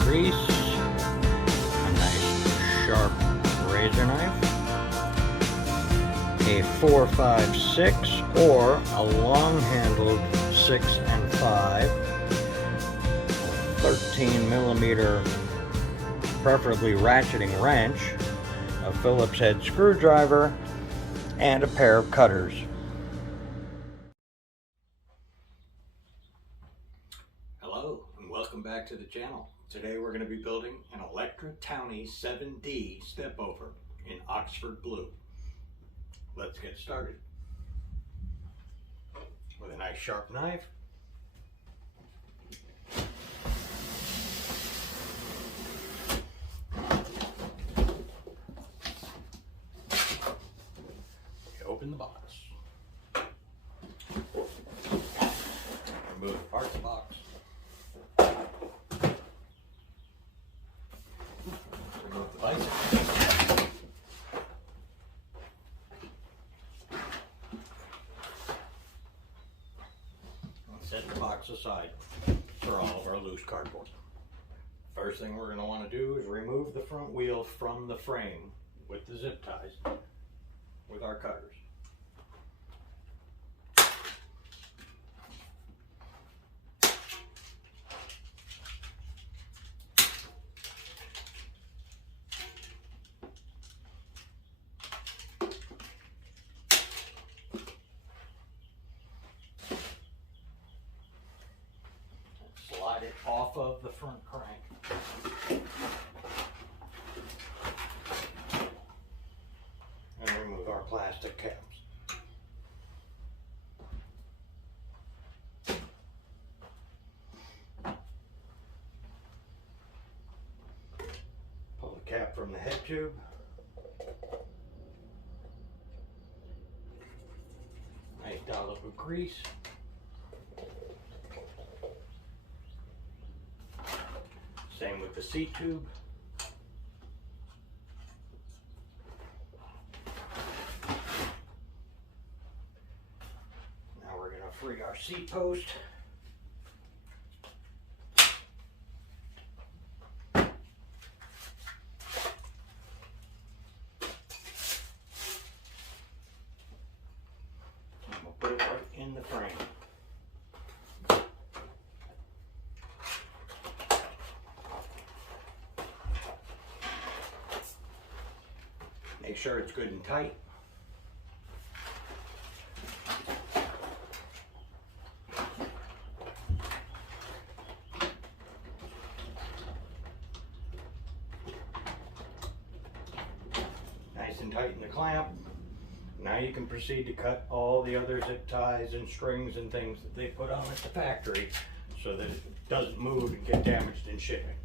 grease, a nice sharp razor knife, a 4-5-6 or a long-handled 6 and 5, 13mm, preferably ratcheting wrench, a Phillips head screwdriver, and a pair of cutters. Hello and welcome back to the channel. Today we're going to be building an Electra Townie 7D step-over in Oxford Blue. Let's get started. With a nice sharp knife, open the box, remove the parts box, remove the bicycle, and set the box aside for all of our loose cardboard. First thing we're going to want to do is remove the front wheel from the frame with the zip ties with our cutters. Slide it off of the front crank and remove our plastic caps. Pull the cap from the head tube. Nice dollop of grease. Same with the seat tube. Now we're going to free our seat post. And we'll put it right in the frame. Make sure it's good and tight. Nice and tight in the clamp. Now you can proceed to cut all the other zip ties and strings and things that they put on at the factory so that it doesn't move and get damaged in shipping.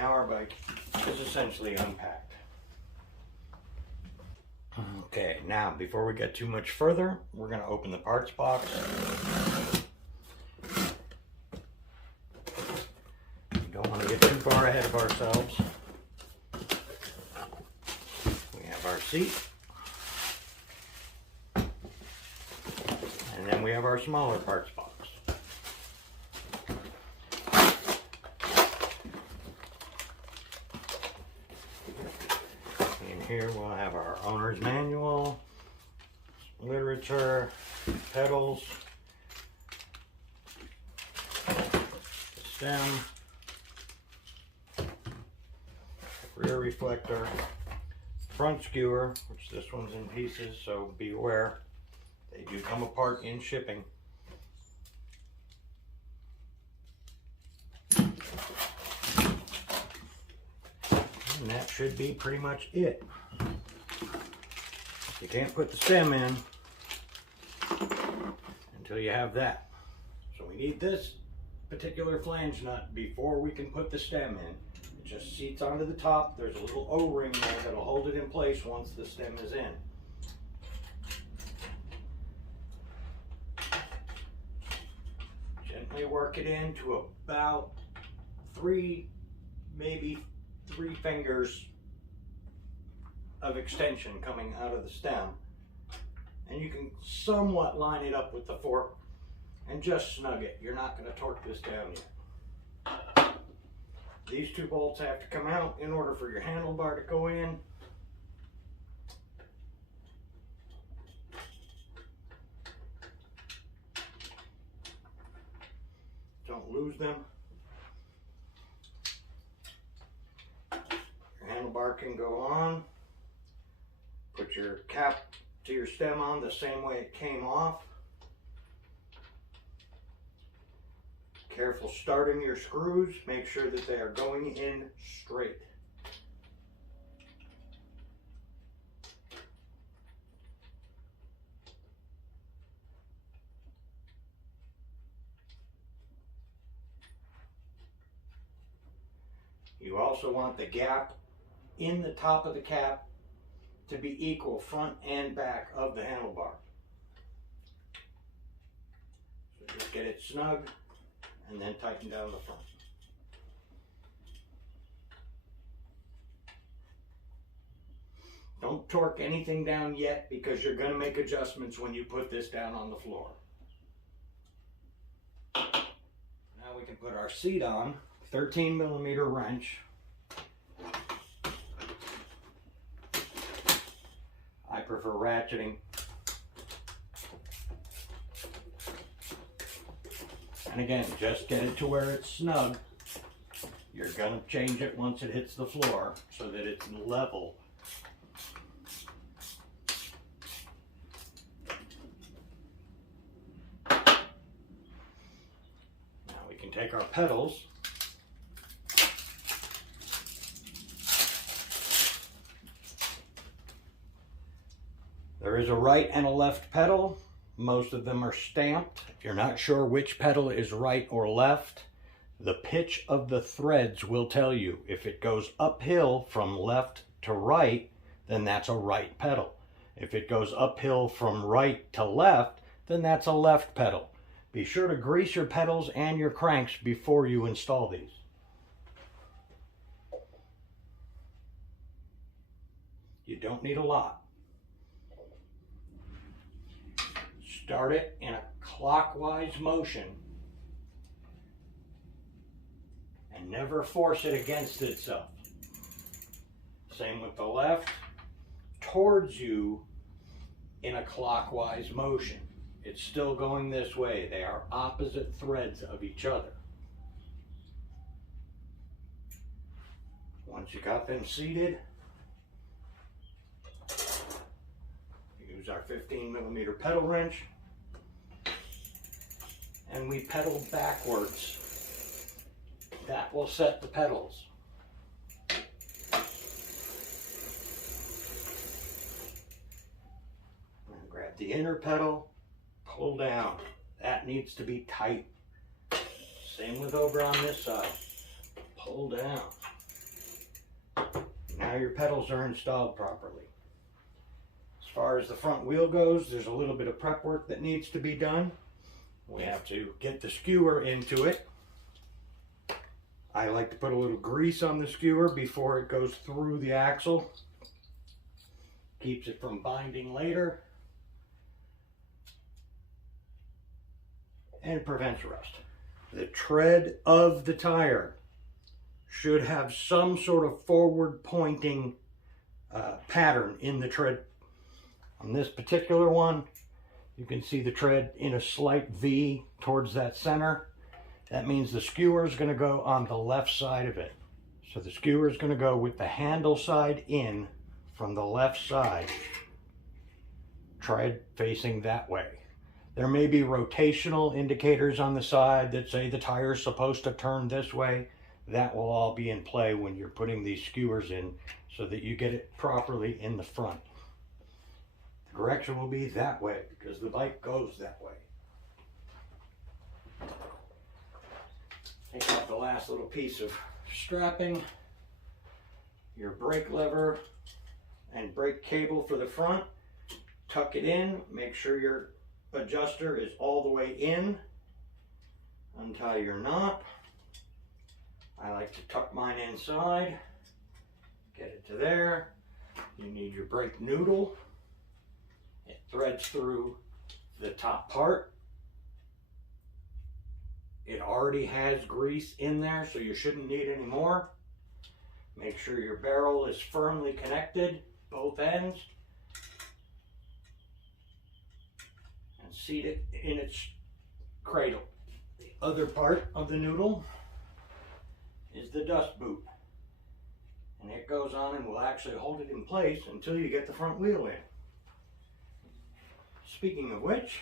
Now our bike is essentially unpacked. Okay, now before we get too much further, we're going to open the parts box. We don't want to get too far ahead of ourselves. We have our seat. And then we have our smaller parts box. Here we'll have our owner's manual, literature, pedals, stem, rear reflector, front skewer, which this one's in pieces, so beware. They do come apart in shipping. And that should be pretty much it. You can't put the stem in until you have that. So we need this particular flange nut before we can put the stem in. It just seats onto the top. There's a little O-ring there that'll hold it in place once the stem is in. Gently work it in to about maybe three fingers of extension coming out of the stem. And you can somewhat line it up with the fork and just snug it. You're not going to torque this down yet. These two bolts have to come out in order for your handlebar to go in. Don't lose them. Your handlebar can go on. Put your cap to your stem on the same way it came off. Careful starting your screws. Make sure that they are going in straight. You also want the gap in the top of the cap to be equal front and back of the handlebar. So just get it snug and then tighten down the front. Don't torque anything down yet because you're going to make adjustments when you put this down on the floor. Now we can put our seat on. 13mm wrench. I prefer ratcheting. And again, just get it to where it's snug. You're going to change it once it hits the floor so that it's level. Now we can take our pedals. There is a right and a left pedal. Most of them are stamped. If you're not sure which pedal is right or left, the pitch of the threads will tell you. If it goes uphill from left to right, then that's a right pedal. If it goes uphill from right to left, then that's a left pedal. Be sure to grease your pedals and your cranks before you install these. You don't need a lot. Start it in a clockwise motion and never force it against itself. Same with the left, towards you in a clockwise motion. It's still going this way. They are opposite threads of each other. Once you got them seated, use our 15mm pedal wrench and we pedal backwards. That will set the pedals. And grab the inner pedal, pull down. That needs to be tight. Same with over on this side. Pull down. Now your pedals are installed properly. As far as the front wheel goes, there's a little bit of prep work that needs to be done. We have to get the skewer into it. I like to put a little grease on the skewer before it goes through the axle. Keeps it from binding later. And prevents rust. The tread of the tire should have some sort of forward pointing pattern in the tread. On this particular one, you can see the tread in a slight V towards that center. That means the skewer is going to go on the left side of it. So the skewer is going to go with the handle side in from the left side, tread facing that way. There may be rotational indicators on the side that say the tire is supposed to turn this way. that will all be in play when you're putting these skewers in so that you get it properly in the front. The correction will be that way because the bike goes that way. Take out the last little piece of strapping, your brake lever and brake cable for the front. Tuck it in, make sure your adjuster is all the way in. Untie your knot. I like to tuck mine inside, get it to there. You need your brake noodle. It threads through the top part. It already has grease in there, so you shouldn't need any more. Make sure your barrel is firmly connected, both ends. And seat it in its cradle. The other part of the noodle is the dust boot. And it goes on and will actually hold it in place until you get the front wheel in. Speaking of which,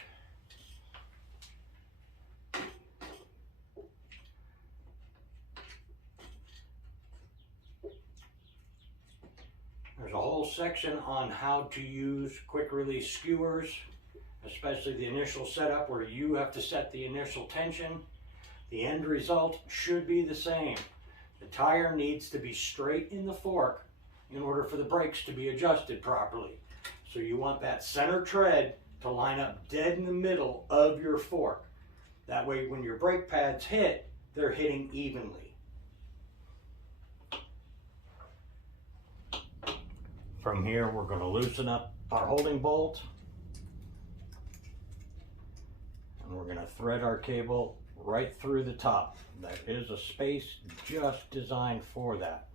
there's a whole section on how to use quick release skewers, especially the initial setup where you have to set the initial tension. The end result should be the same. The tire needs to be straight in the fork in order for the brakes to be adjusted properly. So you want that center tread to line up dead in the middle of your fork. That way when your brake pads hit, they're hitting evenly. From here, we're going to loosen up our holding bolt. And we're going to thread our cable right through the top. There is a space just designed for that.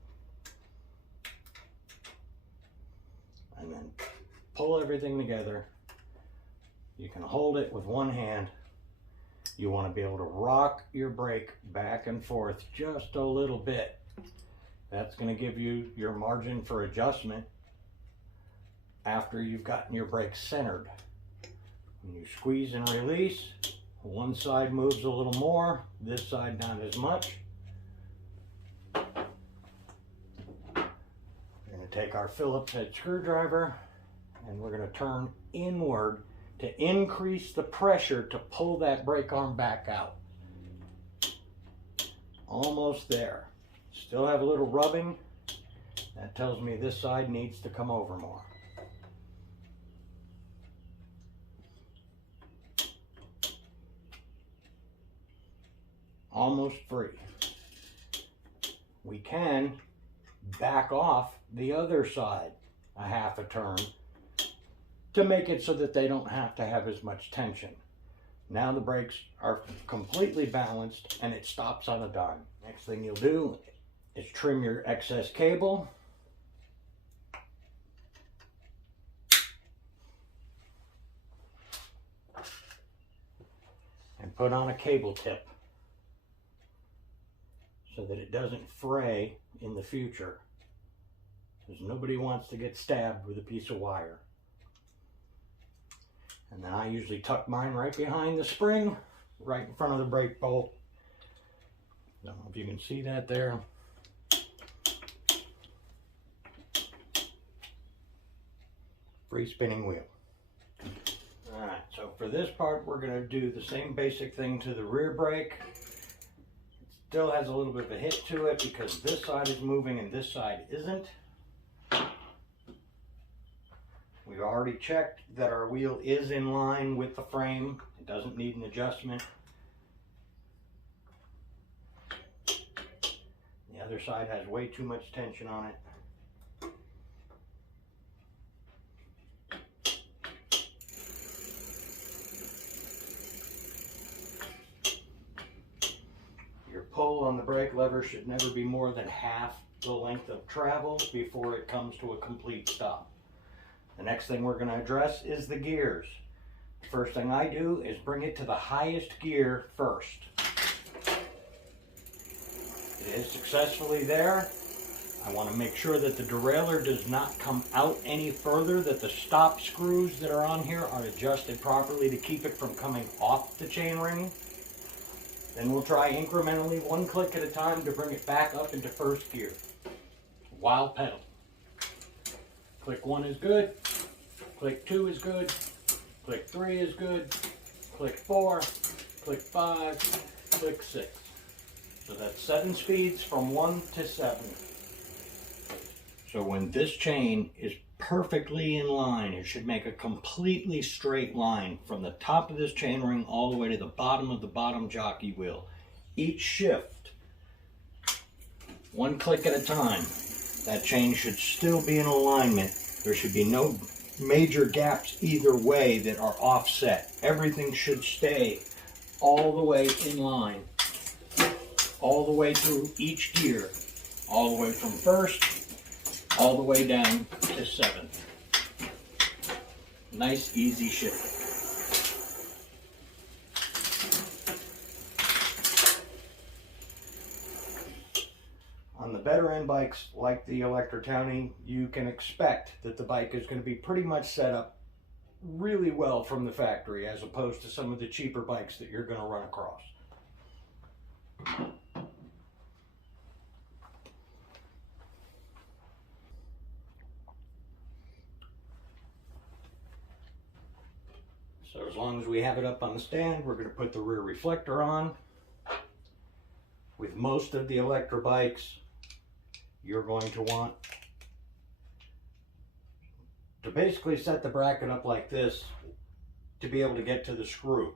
And then pull everything together. You can hold it with one hand. You want to be able to rock your brake back and forth just a little bit. That's going to give you your margin for adjustment after you've gotten your brake centered. When you squeeze and release, one side moves a little more, this side not as much. We're going to take our Phillips head screwdriver and we're going to turn inward to increase the pressure to pull that brake arm back out. Almost there. Still have a little rubbing. That tells me this side needs to come over more. Almost free. We can back off the other side a half a turn to make it so that they don't have to have as much tension. Now the brakes are completely balanced and it stops on a dime. Next thing you'll do is trim your excess cable. And put on a cable tip so that it doesn't fray in the future. Because nobody wants to get stabbed with a piece of wire. And then I usually tuck mine right behind the spring, right in front of the brake bolt. I don't know if you can see that there. Free spinning wheel. Alright, so for this part we're going to do the same basic thing to the rear brake. It still has a little bit of a hit to it because this side is moving and this side isn't. We've already checked that our wheel is in line with the frame. It doesn't need an adjustment. The other side has way too much tension on it. Your pull on the brake lever should never be more than half the length of travel before it comes to a complete stop. The next thing we're going to address is the gears. The first thing I do is bring it to the highest gear first. It is successfully there. I want to make sure that the derailleur does not come out any further, that the stop screws that are on here are adjusted properly to keep it from coming off the chainring. Then we'll try incrementally, one click at a time, to bring it back up into first gear while pedaling. Click 1 is good, click 2 is good, click 3 is good, click 4, click 5, click 6. So that's 7 speeds from 1 to 7. So when this chain is perfectly in line, it should make a completely straight line from the top of this chain ring all the way to the bottom of the bottom jockey wheel. Each shift, one click at a time, that chain should still be in alignment. There should be no major gaps either way that are offset. Everything should stay all the way in line, all the way through each gear, all the way from first all the way down to 7th. Nice, easy shift. On the better end bikes like the Electra Townie, you can expect that the bike is going to be pretty much set up really well from the factory, as opposed to some of the cheaper bikes that you're going to run across. So as long as we have it up on the stand, we're going to put the rear reflector on. With most of the Electra bikes, you're going to want to basically set the bracket up like this to be able to get to the screw.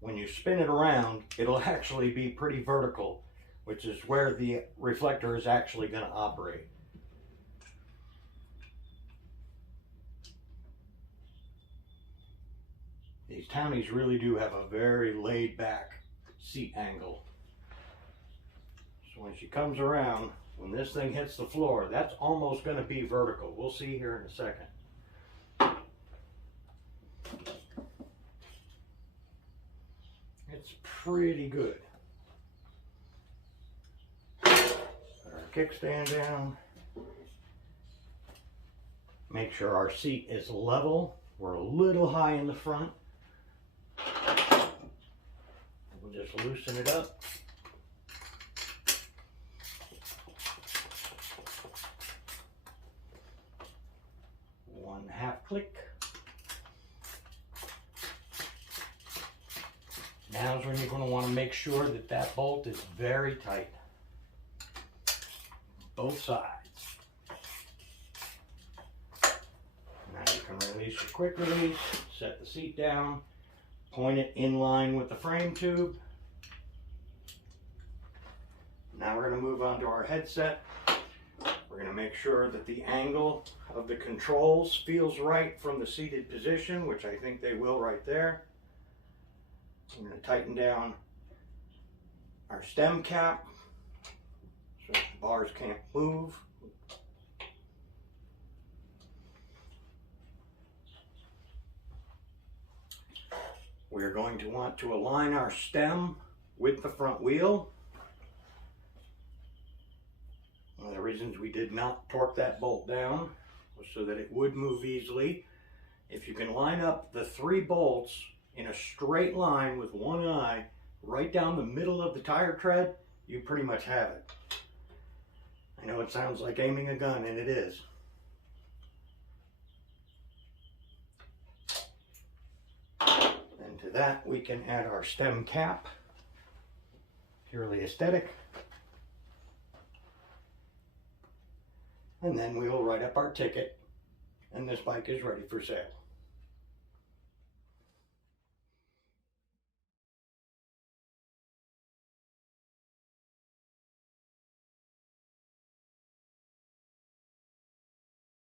When you spin it around, it'll actually be pretty vertical, which is where the reflector is actually going to operate. These Townies really do have a very laid back seat angle. So when she comes around, when this thing hits the floor, that's almost going to be vertical. We'll see here in a second. It's pretty good. Put our kickstand down. Make sure our seat is level. We're a little high in the front. We'll just loosen it up. One half click. Now's when you're going to want to make sure that that bolt is very tight. Both sides. Now you can release your quick release, set the seat down, point it in line with the frame tube. Now we're going to move on to our headset. We're going to make sure that the angle of the controls feels right from the seated position, which I think they will right there. I'm going to tighten down our stem cap so the bars can't move. We're going to want to align our stem with the front wheel. One of the reasons we did not torque that bolt down was so that it would move easily. If you can line up the 3 bolts in a straight line with one eye right down the middle of the tire tread, you pretty much have it. I know it sounds like aiming a gun, and it is. And to that we can add our stem cap, purely aesthetic. And then we will write up our ticket, and this bike is ready for sale.